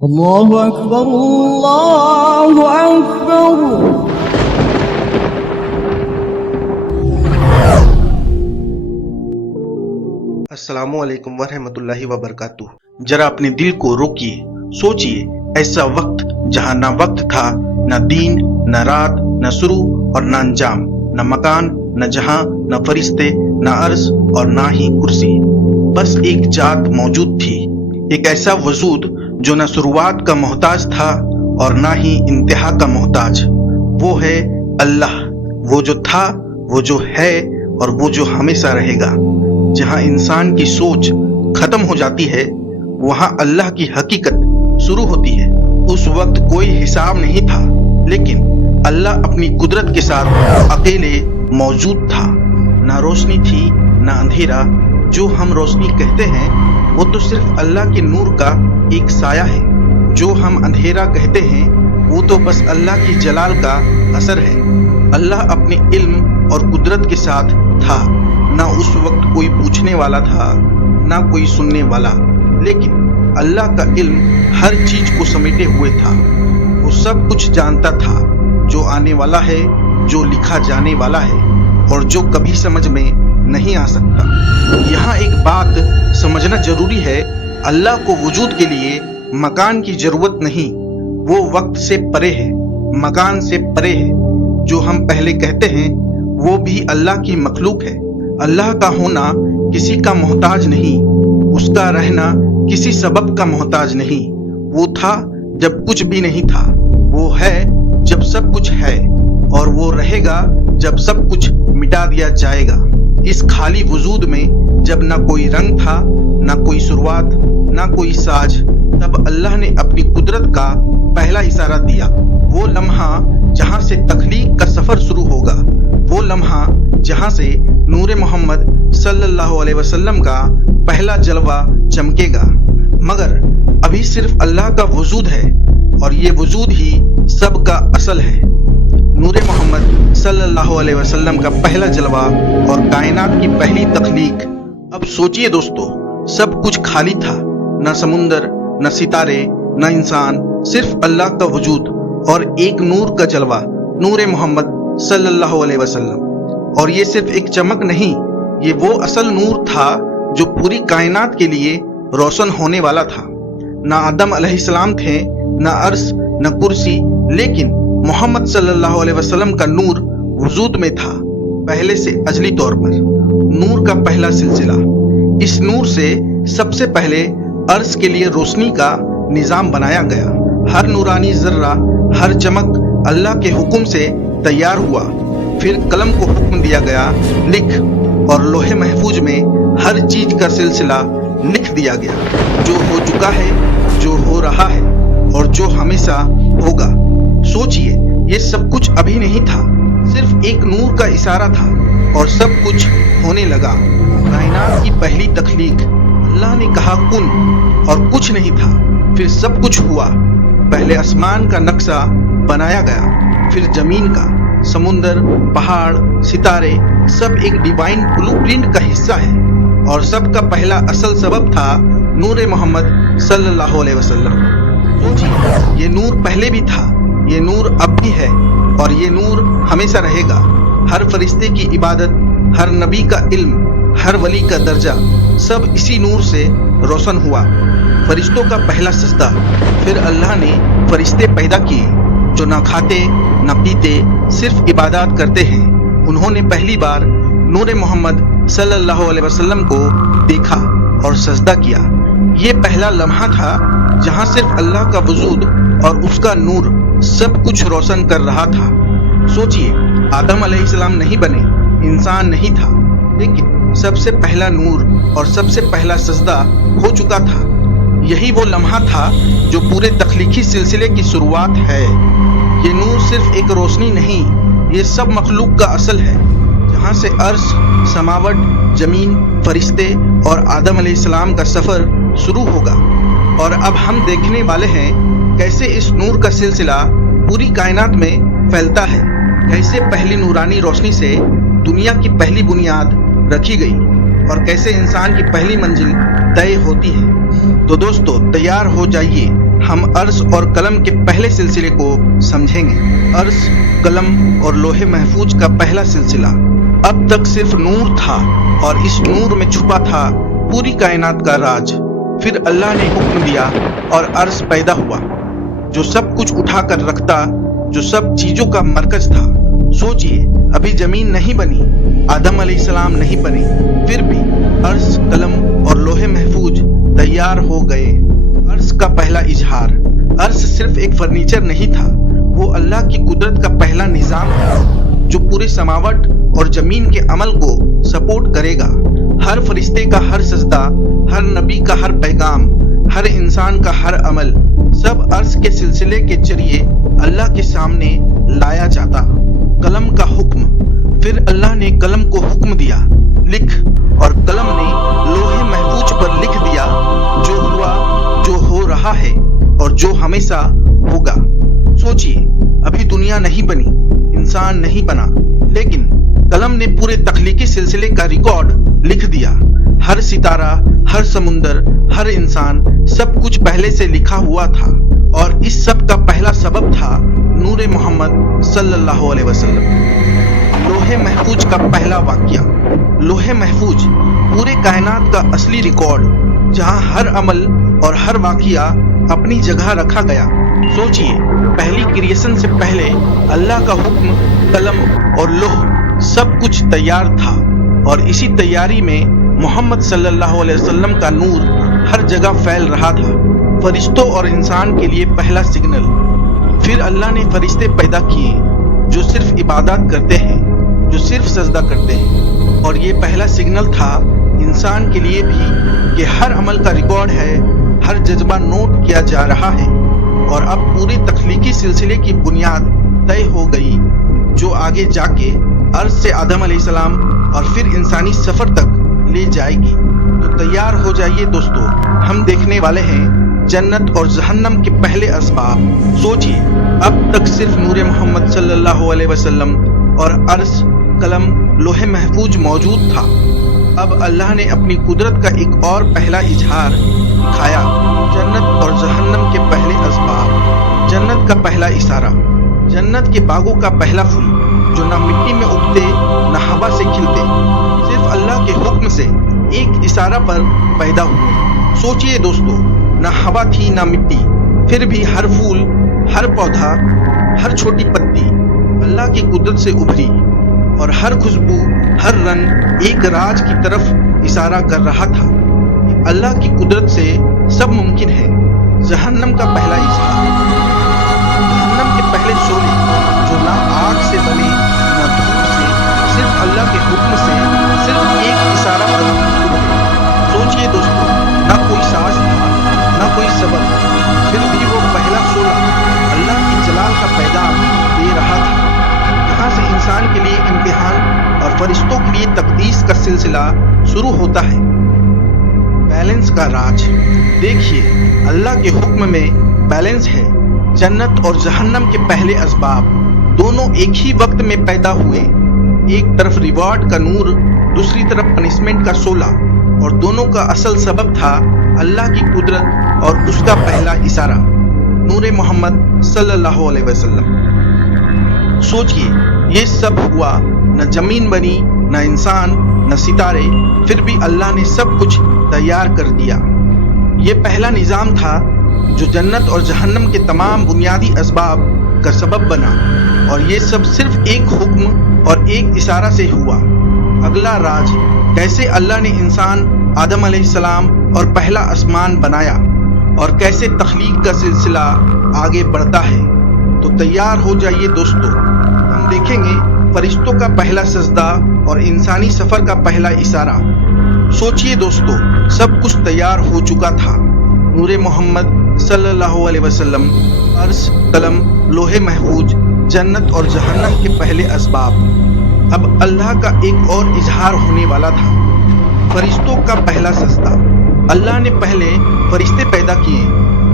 اللہ اکبر اللہ اکبر۔ السلام علیکم ورحمۃ اللہ وبرکاتہ۔ ذرا اپنے دل کو روکیے، سوچئے، ایسا وقت جہاں نہ وقت تھا، نہ دین، نہ رات، نہ شروع اور نہ انجام، نہ مکان، نہ جہاں، نہ فرشتے، نہ عرش اور نہ ہی کرسی، بس ایک ذات موجود تھی، ایک ایسا وجود جو نہ شروعات کا محتاج تھا اور نہ ہی انتہا کا محتاج۔ وہ ہے اللہ، وہ جو تھا، وہ جو ہے اور وہ جو ہمیشہ رہے گا۔ جہاں انسان کی سوچ ختم ہو جاتی ہے، وہاں اللہ کی حقیقت شروع ہوتی ہے۔ اس وقت کوئی حساب نہیں تھا، لیکن اللہ اپنی قدرت کے ساتھ اکیلے موجود تھا۔ نہ روشنی تھی، نہ اندھیرا۔ جو ہم روشنی کہتے ہیں وہ تو صرف اللہ کے نور کا ایک سایہ ہے، جو ہم اندھیرا کہتے ہیں وہ تو بس اللہ کی جلال کا اثر ہے۔ اللہ اپنے علم اور قدرت کے ساتھ تھا، نہ اس وقت کوئی پوچھنے والا تھا، نہ کوئی سننے والا، لیکن اللہ کا علم ہر چیز کو سمیٹے ہوئے تھا۔ وہ سب کچھ جانتا تھا، جو آنے والا ہے، جو لکھا جانے والا ہے اور جو کبھی سمجھ میں نہیں آ سکتا۔ یہاں ایک بات سمجھنا ضروری ہے، اللہ کو وجود کے لیے مکان کی ضرورت نہیں، وہ وقت سے پرے ہے، مکان سے پرے ہے۔ جو ہم پہلے کہتے ہیں وہ بھی اللہ کی مخلوق ہے۔ اللہ کا ہونا کسی کا محتاج نہیں، اس کا رہنا کسی سبب کا محتاج نہیں۔ وہ تھا جب کچھ بھی نہیں تھا، وہ ہے جب سب کچھ ہے، اور وہ رہے گا جب سب کچھ مٹا دیا جائے گا۔ اس خالی وجود میں جب نہ کوئی رنگ تھا، نہ کوئی شروعات، نہ کوئی ساز، تب اللہ نے اپنی قدرت کا پہلا اشارہ دیا۔ وہ لمحہ جہاں سے تخلیق کا سفر شروع ہوگا، وہ لمحہ جہاں سے نور محمد صلی اللہ علیہ وسلم کا پہلا جلوہ چمکے گا۔ مگر ابھی صرف اللہ کا وجود ہے، اور یہ وجود ہی سب کا اصل ہے۔ نور محمد صلی اللہ علیہ وسلم کا پہلا جلوہ اور کائنات کی پہلی تخلیق۔ اب سوچئے دوستو، سب کچھ خالی تھا، نہ سمندر، نہ ستارے، نہ انسان، صرف اللہ کا وجود اور ایک نور کا جلوہ، نور محمد صلی اللہ علیہ وسلم۔ اور یہ صرف ایک چمک نہیں، یہ وہ اصل نور تھا جو پوری کائنات کے لیے روشن ہونے والا تھا۔ نہ آدم علیہ السلام تھے، نہ عرش، نہ کرسی، لیکن محمد صلی اللہ علیہ وسلم کا نور وجود میں تھا، پہلے سے ازلی طور پر۔ نور کا پہلا سلسلہ۔ اس نور سے سب سے پہلے عرش کے لیے روشنی کا نظام بنایا گیا۔ ہر نورانی ذرہ، ہر چمک اللہ کے حکم سے تیار ہوا۔ پھر قلم کو حکم دیا گیا، لکھ، اور لوح محفوظ میں ہر چیز کا سلسلہ لکھ دیا گیا، جو ہو چکا ہے، جو ہو رہا ہے اور جو ہمیشہ ہوگا۔ سوچئے، یہ سب کچھ ابھی نہیں تھا، صرف ایک نور کا اشارہ تھا اور سب کچھ ہونے لگا۔ کائنات کی پہلی تخلیق، اللہ نے کہا کن، اور کچھ نہیں تھا، پھر سب کچھ ہوا۔ پہلے آسمان کا نقشہ بنایا گیا، پھر زمین کا، سمندر، پہاڑ، ستارے، سب ایک ڈیوائن بلو پرنٹ کا حصہ ہے، اور سب کا پہلا اصل سبب تھا نور محمد صلی اللہ علیہ وسلم۔ سوچئے، یہ نور پہلے بھی تھا، یہ نور اب بھی ہے، اور یہ نور ہمیشہ رہے گا۔ ہر فرشتے کی عبادت، ہر نبی کا علم، ہر ولی کا درجہ، سب اسی نور سے روشن ہوا۔ فرشتوں کا پہلا سجدہ۔ پھر اللہ نے فرشتے پیدا کیے جو نہ کھاتے نہ پیتے، صرف عبادات کرتے ہیں۔ انہوں نے پہلی بار نور محمد صلی اللہ علیہ وسلم کو دیکھا اور سجدہ کیا۔ یہ پہلا لمحہ تھا جہاں صرف اللہ کا وجود اور اس کا نور سب کچھ روشن کر رہا تھا۔ سوچئے، آدم علیہ السلام نہیں بنے، انسان نہیں تھا، لیکن سب سے پہلا نور اور سب سے پہلا سجدہ ہو چکا تھا۔ یہی وہ لمحہ تھا جو پورے تخلیقی سلسلے کی شروعات ہے۔ یہ نور صرف ایک روشنی نہیں، یہ سب مخلوق کا اصل ہے، جہاں سے عرش، سماوٹ، زمین، فرشتے اور آدم علیہ السلام کا سفر شروع ہوگا۔ اور اب ہم دیکھنے والے ہیں کیسے اس نور کا سلسلہ پوری کائنات میں پھیلتا ہے، کیسے پہلی نورانی روشنی سے دنیا کی پہلی بنیاد رکھی گئی، اور کیسے انسان کی پہلی منزل طے ہوتی ہے۔ تو دوستو، تیار ہو جائیے، ہم عرش اور قلم کے پہلے سلسلے کو سمجھیں گے۔ عرش، قلم اور لوح محفوظ کا پہلا سلسلہ۔ اب تک صرف نور تھا اور اس نور میں چھپا تھا پوری کائنات کا راج۔ پھر اللہ نے حکم دیا اور عرش پیدا ہوا، جو سب کچھ اٹھا کر رکھتا، جو سب چیزوں کا مرکز تھا۔ سوچئے، ابھی زمین نہیں بنی، آدم علیہ السلام نہیں بنے، پھر بھی عرش، قلم اور لوح محفوظ تیار ہو گئے۔ عرش کا پہلا اظہار۔ عرش صرف ایک فرنیچر نہیں تھا، وہ اللہ کی قدرت کا پہلا نظام تھا جو پورے سماوٹ اور زمین کے عمل کو سپورٹ کرے گا۔ ہر فرشتے کا ہر سجدہ، ہر نبی کا ہر پیغام، ہر انسان کا ہر عمل، سب عرش کے سلسلے کے ذریعے اللہ کے سامنے لایا جاتا۔ قلم کا حکم۔ پھر اللہ نے قلم کو حکم دیا، لکھ، اور قلم نے لوح محفوظ پر لکھ دیا جو ہوا، جو ہو رہا ہے اور جو ہمیشہ ہوگا۔ سوچئے، ابھی دنیا نہیں بنی، انسان نہیں بنا، لیکن قلم نے پورے تخلیقی سلسلے کا ریکارڈ لکھ دیا۔ ہر ستارہ، ہر سمندر، ہر انسان، سب کچھ پہلے سے لکھا ہوا تھا، اور اس سب کا پہلا سبب تھا نور محمد صلی اللہ علیہ وسلم۔ لوح محفوظ کا پہلا واقعہ۔ لوح محفوظ پورے کائنات کا اصلی ریکارڈ، جہاں ہر عمل اور ہر واقعہ اپنی جگہ رکھا گیا۔ سوچئے، پہلی کریشن سے پہلے اللہ کا حکم، قلم اور لوح سب کچھ تیار تھا، اور اسی تیاری میں محمد صلی اللہ علیہ وسلم کا نور ہر جگہ پھیل رہا تھا، فرشتوں اور انسان کے لیے پہلا سگنل۔ پھر اللہ نے فرشتے پیدا کیے جو صرف عبادت کرتے ہیں، جو صرف سجدہ کرتے ہیں، اور یہ پہلا سگنل تھا انسان کے لیے بھی کہ ہر عمل کا ریکارڈ ہے، ہر جذبہ نوٹ کیا جا رہا ہے، اور اب پورے تخلیقی سلسلے کی بنیاد طے ہو گئی، جو آگے جا کے عرش سے آدم علیہ السلام اور پھر انسانی سفر تک لے جائے گی۔ تو تیار ہو جائیے دوستو، ہم دیکھنے والے ہیں جنت اور جہنم کے پہلے اسباب۔ سوچئے، اب تک صرف نور محمد صلی اللہ علیہ وسلم اور عرش، قلم، لوح محفوظ موجود تھا۔ اب اللہ نے اپنی قدرت کا ایک اور پہلا اظہار دکھایا، جنت اور جہنم کے پہلے اسباب۔ جنت کا پہلا اشارہ۔ جنت کے باغوں کا پہلا پھول، جو نہ مٹی میں اگتے نہ ہوا سے کھلتے، صرف اللہ کے حکم سے ایک اشارہ پر پیدا ہوئے۔ سوچئے دوستو، نہ ہوا تھی نہ مٹی، پھر بھی ہر پھول، ہر پودا، ہر چھوٹی پتی اللہ کی قدرت سے ابھری، اور ہر خوشبو، ہر رنگ ایک راز کی طرف اشارہ کر رہا تھا کہ اللہ کی قدرت سے سب ممکن ہے۔ جہنم کا پہلا اظہار۔ جہنم کے پہلے شعلے، جو نہ آگ سے بنے نہ دھوپ سے، صرف اللہ کے حکم سے، صرف ایک اشارہ پر ابھرے۔ سوچئے دوستو، نہ کوئی ساز تھا، نہ کوئی سبب، پھر بھی وہ پہلا شعلہ اللہ کی جلال کا پیغام دے رہا تھا۔ یہاں سے انسان کے لیے امتحان اور فرشتوں کے لیے تقدیس کا سلسلہ شروع ہوتا ہے۔ بیلنس کا راج۔ دیکھیے، اللہ کے حکم میں بیلنس ہے۔ جنت اور جہنم کے پہلے اسباب دونوں ایک ہی وقت میں پیدا ہوئے، ایک طرف ریوارڈ کا نور، دوسری طرف پنشمنٹ کا شعلہ، اور دونوں کا اصل سبب تھا اللہ کی قدرت اور اس کا پہلا اشارہ، نور محمد صلی اللہ علیہ وسلم۔ سوچئے، یہ سب ہوا، نہ زمین بنی، نہ انسان، نہ ستارے، پھر بھی اللہ نے سب کچھ تیار کر دیا۔ یہ پہلا نظام تھا جو جنت اور جہنم کے تمام بنیادی اسباب کا سبب بنا، اور یہ سب صرف ایک حکم اور ایک اشارہ سے ہوا۔ اگلا راز، کیسے اللہ نے انسان، آدم علیہ السلام اور پہلا آسمان بنایا، اور کیسے تخلیق کا سلسلہ آگے بڑھتا ہے۔ تو تیار ہو جائیے دوستو، ہم دیکھیں گے فرشتوں کا پہلا سجدہ اور انسانی سفر کا پہلا اشارہ۔ سوچئے دوستو، سب کچھ تیار ہو چکا تھا۔ نور محمد صلی اللہ علیہ وسلم، عرش، قلم، لوح محفوظ، جنت اور جہنم کے پہلے اسباب۔ اب اللہ کا ایک اور اظہار ہونے والا تھا، فرشتوں کا پہلا سجدہ۔ اللہ نے پہلے فرشتے پیدا کیے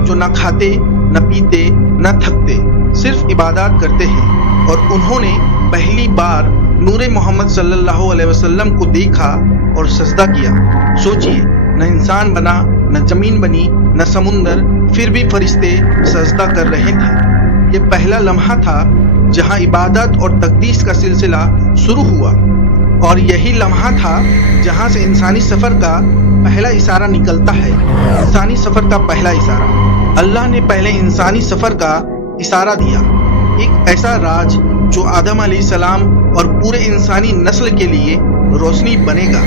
جو نہ کھاتے، نہ پیتے، نہ تھکتے، صرف عبادت کرتے ہیں، اور انہوں نے پہلی بار نور محمد صلی اللہ علیہ وسلم کو دیکھا اور سجدہ کیا۔ سوچئے، نہ انسان بنا، نہ زمین بنی، نہ سمندر، پھر بھی فرشتے سجدہ کر رہے تھے۔ یہ پہلا لمحہ تھا جہاں عبادت اور تقدیس کا سلسلہ شروع ہوا، اور یہی لمحہ تھا جہاں سے انسانی سفر کا پہلا اشارہ نکلتا ہے۔ انسانی سفر کا پہلا اشارہ، اللہ نے پہلے انسانی سفر کا اشارہ دیا، ایک ایسا راج جو آدم علیہ السلام اور پورے انسانی نسل کے لیے روشنی بنے گا۔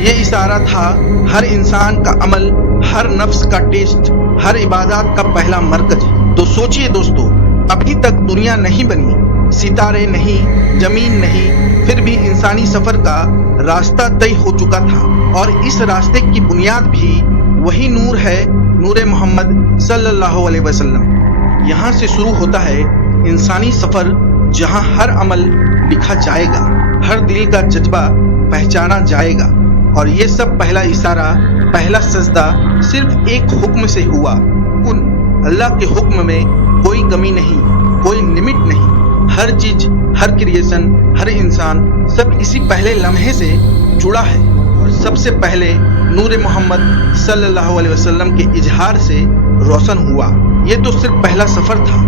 یہ اشارہ تھا ہر انسان کا عمل، ہر نفس کا ٹیسٹ، ہر عبادات کا پہلا مرکز۔ تو سوچئے دوستو، ابھی تک دنیا نہیں بنی، ستارے نہیں، زمین نہیں، پھر بھی انسانی سفر کا راستہ طے ہو چکا تھا، اور اس راستے کی بنیاد بھی وہی نور ہے، نور محمد صلی اللہ علیہ وسلم۔ یہاں سے شروع ہوتا ہے انسانی سفر، جہاں ہر عمل لکھا جائے گا، ہر دل کا جذبہ پہچانا جائے گا، اور یہ سب پہلا اشارہ، پہلا سجدہ صرف ایک حکم سے ہوا، کن۔ اللہ کے حکم میں کوئی کمی نہیں، کوئی لمٹ نہیں، ہر چیز، ہر کریشن، ہر انسان، سب اسی پہلے لمحے سے جڑا ہے، اور سب سے پہلے نور محمد صلی اللہ علیہ وسلم کے اظہار سے روشن ہوا۔ یہ تو صرف پہلا سفر تھا۔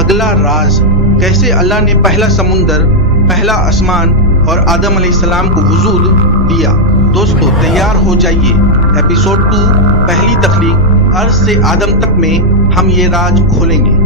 اگلا راز، کیسے اللہ نے پہلا سمندر، پہلا آسمان اور آدم علیہ السلام کو وجود دیا۔ دوستو تیار ہو جائیے، ایپیسوڈ 2 پہلی تخلیق، عرش سے آدم تک میں ہم یہ راز کھولیں گے۔